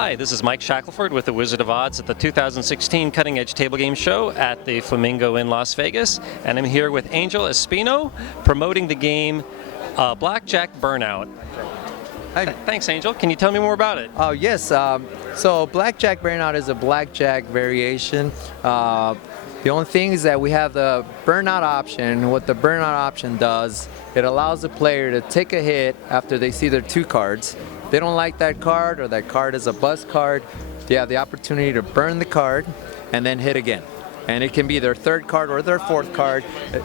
Hi, this is Mike Shackelford with the Wizard of Odds at the 2016 Cutting Edge Table Game Show at the Flamingo in Las Vegas, and I'm here with Angel Espino promoting the game Blackjack Burnout. Hi. Thanks, Angel. Can you tell me more about it? Oh, yes. So Blackjack Burnout is a blackjack variation. The only thing is that we have the burnout option. What the burnout option does, it allows the player to take a hit after they see their two cards. If they don't like that card or that card is a bust card, they have the opportunity to burn the card and then hit again. And it can be their third card or their fourth card,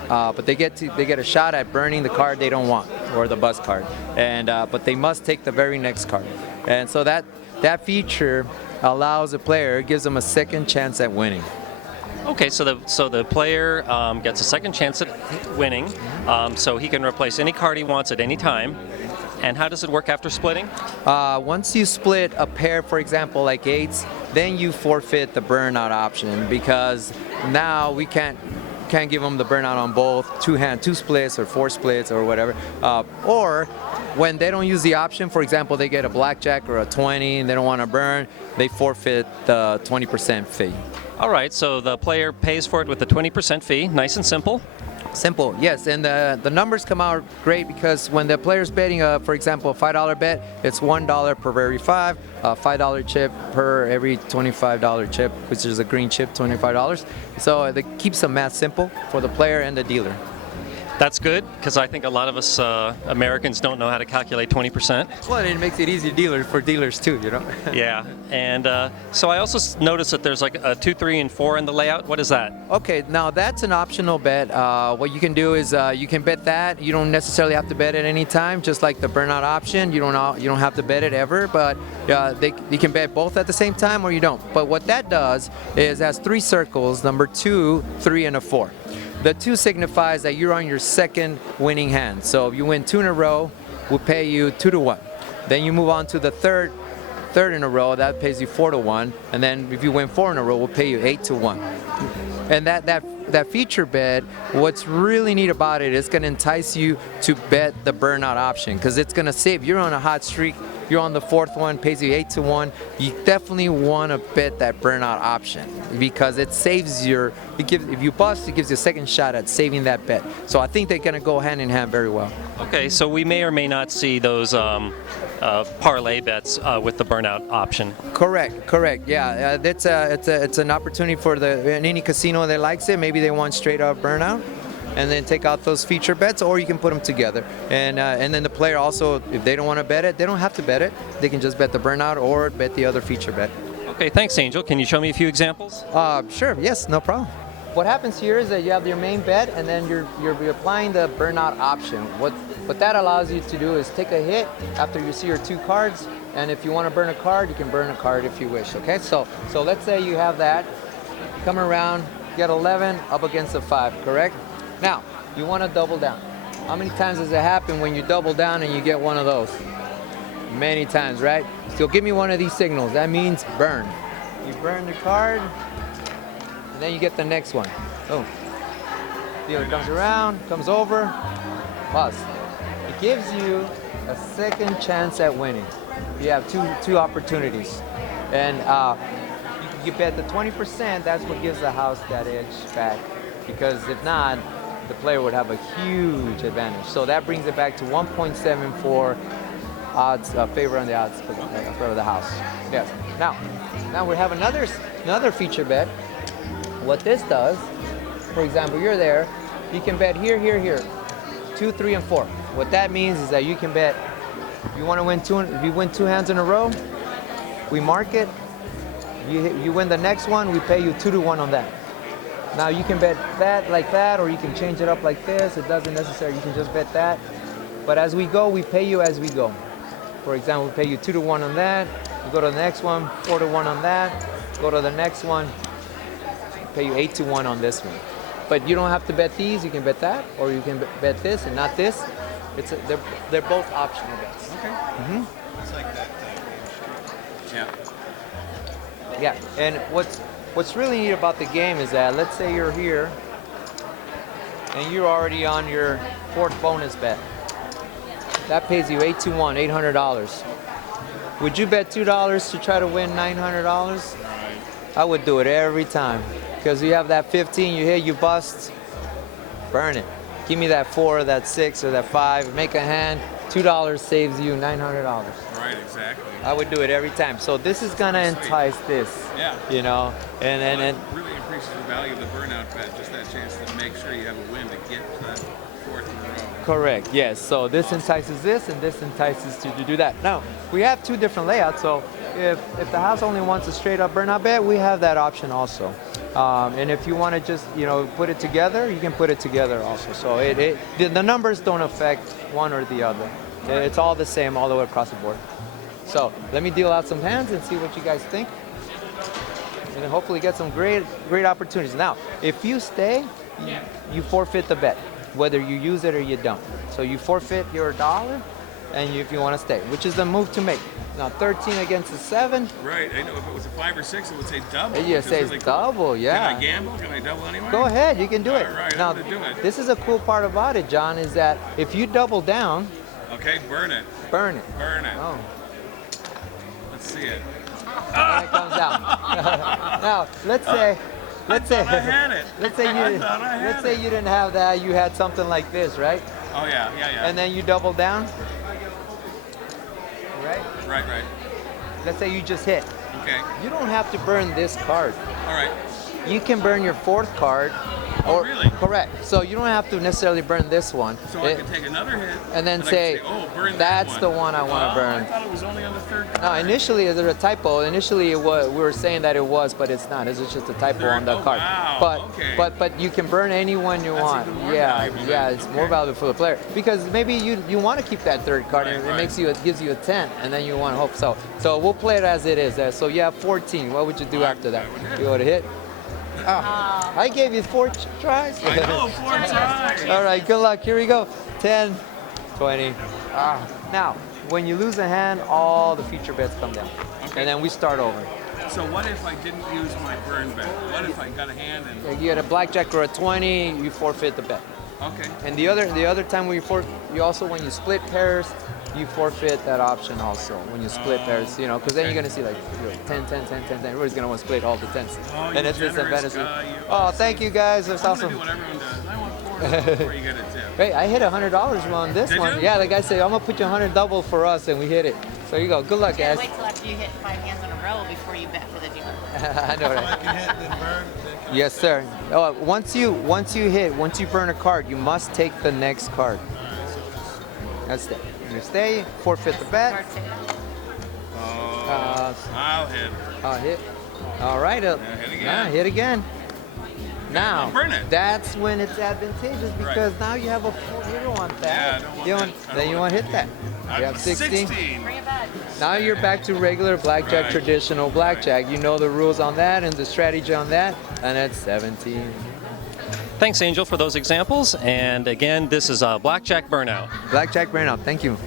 but they get a shot at burning the card they don't want or the bust card. And but they must take the very next card. And so that feature allows the player, gives them a second chance at winning. Okay, so the player gets a second chance at winning, so he can replace any card he wants at any time. And how does it work after splitting? Once you split a pair, for example, like eights, then you forfeit the burnout option, because now we can't give them the burnout on both two splits or four splits or whatever. Or when they don't use the option, for example, they get a blackjack or a 20 and they don't want to burn, they forfeit the 20% fee. All right, so the player pays for it with the 20% fee. Nice and simple. Simple, yes, and the numbers come out great because when the player's betting, for example, a $5 bet, it's $1 per every five, $5 chip per every $25 chip, which is a green chip, $25. So it keeps the math simple for the player and the dealer. That's good, because I think a lot of us Americans don't know how to calculate 20%. Well, it makes it easy for dealers too, you know? Yeah, and so I also noticed that there's like a 2, 3, and 4 in the layout. What is that? Okay, now that's an optional bet. What you can do is you can bet that. You don't necessarily have to bet at any time, just like the burnout option. You don't have to bet it ever, but you can bet both at the same time or you don't. But what that does is has 3 circles, number 2, 3, and a 4. The 2 signifies that you're on your second winning hand. So if you win 2 in a row, we'll pay you 2 to 1. Then you move on to the third in a row, that pays you 4 to 1. And then if you win 4 in a row, we'll pay you 8 to 1. And that feature bet, what's really neat about it, it's going to entice you to bet the burnout option, because it's going to save. You're on a hot streak, you're on the 4th one, pays you 8 to 1. You definitely want to bet that burnout option because it saves if you bust, it gives you a second shot at saving that bet. So I think they're going to go hand in hand very well. Okay, so we may or may not see those parlay bets with the burnout option. Correct. Yeah, it's an opportunity for any casino that likes it. Maybe they want straight up burnout, and then take out those feature bets, or you can put them together. And then the player also, if they don't want to bet it, they don't have to bet it. They can just bet the burnout or bet the other feature bet. Okay, thanks, Angel. Can you show me a few examples? Sure. Yes, no problem. What happens here is that you have your main bet, and then you're applying the burnout option. What that allows you to do is take a hit after you see your 2 cards, and if you want to burn a card, you can burn a card if you wish. Okay, so let's say you have that, come around, get 11 up against a 5, correct? Now you want to double down. How many times does it happen when you double down and you get one of those? Many times, right? So give me one of these signals. That means burn. You burn the card, and then you get the next one. Oh, dealer comes around, comes over, bust. It gives you a second chance at winning. You have two opportunities, and you bet the 20%. That's what gives the house that edge back, because if not, the player would have a huge advantage. So that brings it back to 1.74 odds, favor on the odds for the house. Yes. Now we have another feature bet. What this does, for example, you're there, you can bet here, 2, 3, and 4. What that means is that you can bet, if you want to win if you win 2 hands in a row, we mark it. You win the next one, we pay you 2 to 1 on that. Now you can bet that like that, or you can change it up like this. It doesn't necessarily, you can just bet that. But as we go, we pay you as we go. For example, we pay you 2 to 1 on that. You go to the next one, 4 to 1 on that. Go to the next one, pay you 8 to 1 on this one. But you don't have to bet these, you can bet that, or you can bet this and not this. They're both optional bets. Okay. Mm-hmm. It's like that. Yeah. Yeah, and what's really neat about the game is that, let's say you're here and you're already on your 4th bonus bet. That pays you 8 to 1, $800. Would you bet $2 to try to win $900? I would do it every time. Because you have that 15, you hit, you bust, burn it. Give me that 4, that 6, or that 5, make a hand, $2 saves you $900. Right, exactly. I would do it every time. So this is gonna entice this. Yeah. You know, and It really increases the value of the burnout bet, just that chance to make sure you have a win to get to that 4th in a row. correct, yes. So this entices this, and this entices to do that. Now, we have 2 different layouts, so if the house only wants a straight up burnout bet, we have that option also. And if you want to just, put it together, you can put it together also. So the numbers don't affect one or the other. It's all the same all the way across the board. So let me deal out some hands and see what you guys think. And then hopefully get some great opportunities. Now, if you stay, you forfeit the bet, whether you use it or you don't. So you forfeit your $1, and if you want to stay, which is the move to make. Now 13 against a 7. Right, I know if it was a 5 or 6, it would say double. Yeah, it which is says really cool. double, yeah. Can I gamble? Can I double anyway? Go ahead, you can do it. All right, Now, I'm gonna do it. this is a cool part about it, John, is that if you double down, Okay, burn it. burn it. Burn it. Oh, Let's see it. and it comes out. Now, let's say, I had it. let's say I thought I had let's say you didn't have that. You had something like this, right? Oh, yeah. And then you double down, right? Right. Let's say you just hit. Okay. You don't have to burn this card. All right. You can burn your 4th card. Oh, really? Correct. So you don't have to necessarily burn this one. So I can take another hit. and then I can say, oh, burn that's that the one. one I want to burn. I thought it was only on the 3rd card. No, initially there's a typo. Initially it was, we were saying that it was, but it's not. It's just a typo on the card. Wow, okay. But you can burn any one you want. even more Yeah, valuable yeah, then. it's more valuable for the player because maybe you want to keep that 3rd card and Right. it gives you a 10, and then you want to hope so. So we'll play it as it is. So you have 14. What would you do after that? I would hit. You would hit. I gave you 4 tries. I know, 4 tries. All right, good luck. Here we go. 10, 20. Now, when you lose a hand, all the future bets come down. Okay. And then we start over. So what if I didn't use my burn bet? What if I got a hand and... You get a blackjack or a 20, you forfeit the bet. Okay. And the other time when you also, when you split pairs, you forfeit that option also when you split pairs, because then you're going to see like 10, 10, 10, 10, 10. Everybody's going to want to split all the 10s. Oh, and you it's just a generous benefit. guy, you Oh, thank you guys. That's I'm gonna awesome. do what everyone does. I want 4 before you get a tip. Hey, I hit $100 on this Did one. you? Yeah, the guy said, I'm going to put you 100 double for us, and we hit it. So you go. Good luck, You gotta guys. wait till after you hit 5 hands in a row before you bet for the dealer. I know that. can hit, then burn, then come Yes, sir. Oh, once you burn a card, you must take the next card. That's it. You stay, forfeit the bet. Card 6. I'll hit. Hit. All right. hit again. Yeah, hit again. Now, burn it. that's when it's advantageous because now you have a full. You don't want that. Yeah, I don't want You that. want- I don't then you want want to hit that. You have 16. Bring it back. Now you're back to regular blackjack, Right. traditional blackjack. You know the rules on that and the strategy on that, and that's 17. Thanks, Angel, for those examples. And again, this is a Blackjack Burnout. Blackjack burnout. Thank you.